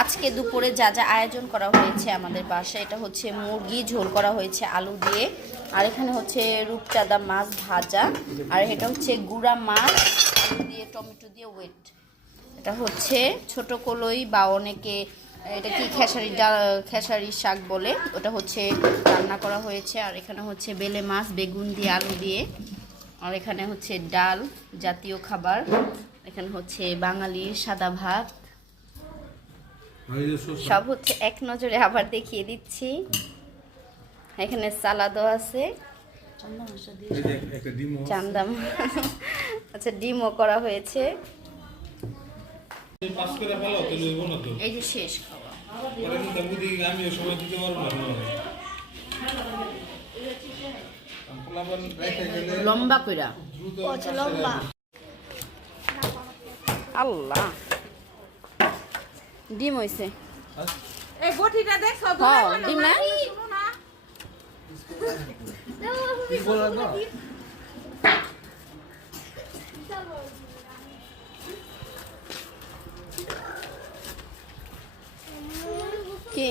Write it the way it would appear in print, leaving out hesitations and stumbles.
আজকে দুপুরে যা যা আয়োজন করা হয়েছে আমাদের বাসায়, এটা হচ্ছে মুরগি ঝোল করা হয়েছে আলু দিয়ে, আর এখানে হচ্ছে রূপচাঁদা মাছ ভাজা, আর এটা হচ্ছে গুড়া মাছ আলু দিয়ে টমেটো দিয়ে ওয়েট। এটা হচ্ছে ছোট কলই বা অনেকে এটা কি খেসারি শাক বলে, ওটা হচ্ছে রান্না করা হয়েছে। আর এখানে হচ্ছে বেলে মাছ বেগুন দিয়ে আলু দিয়ে, আর এখানে হচ্ছে ডাল জাতীয় খাবার, এখানে হচ্ছে বাঙালির সাদা ভাত। সব হচ্ছে এক নজরে আবার দেখিয়ে দিচ্ছি। এখানে সালাদও আছে, চান্দাম আচ্ছা ডিমও করা হয়েছে। এই যে শেষ খাওয়া লম্বা কইরা লম্বা। আল্লাহ ডিম হইছে, ডিম না কি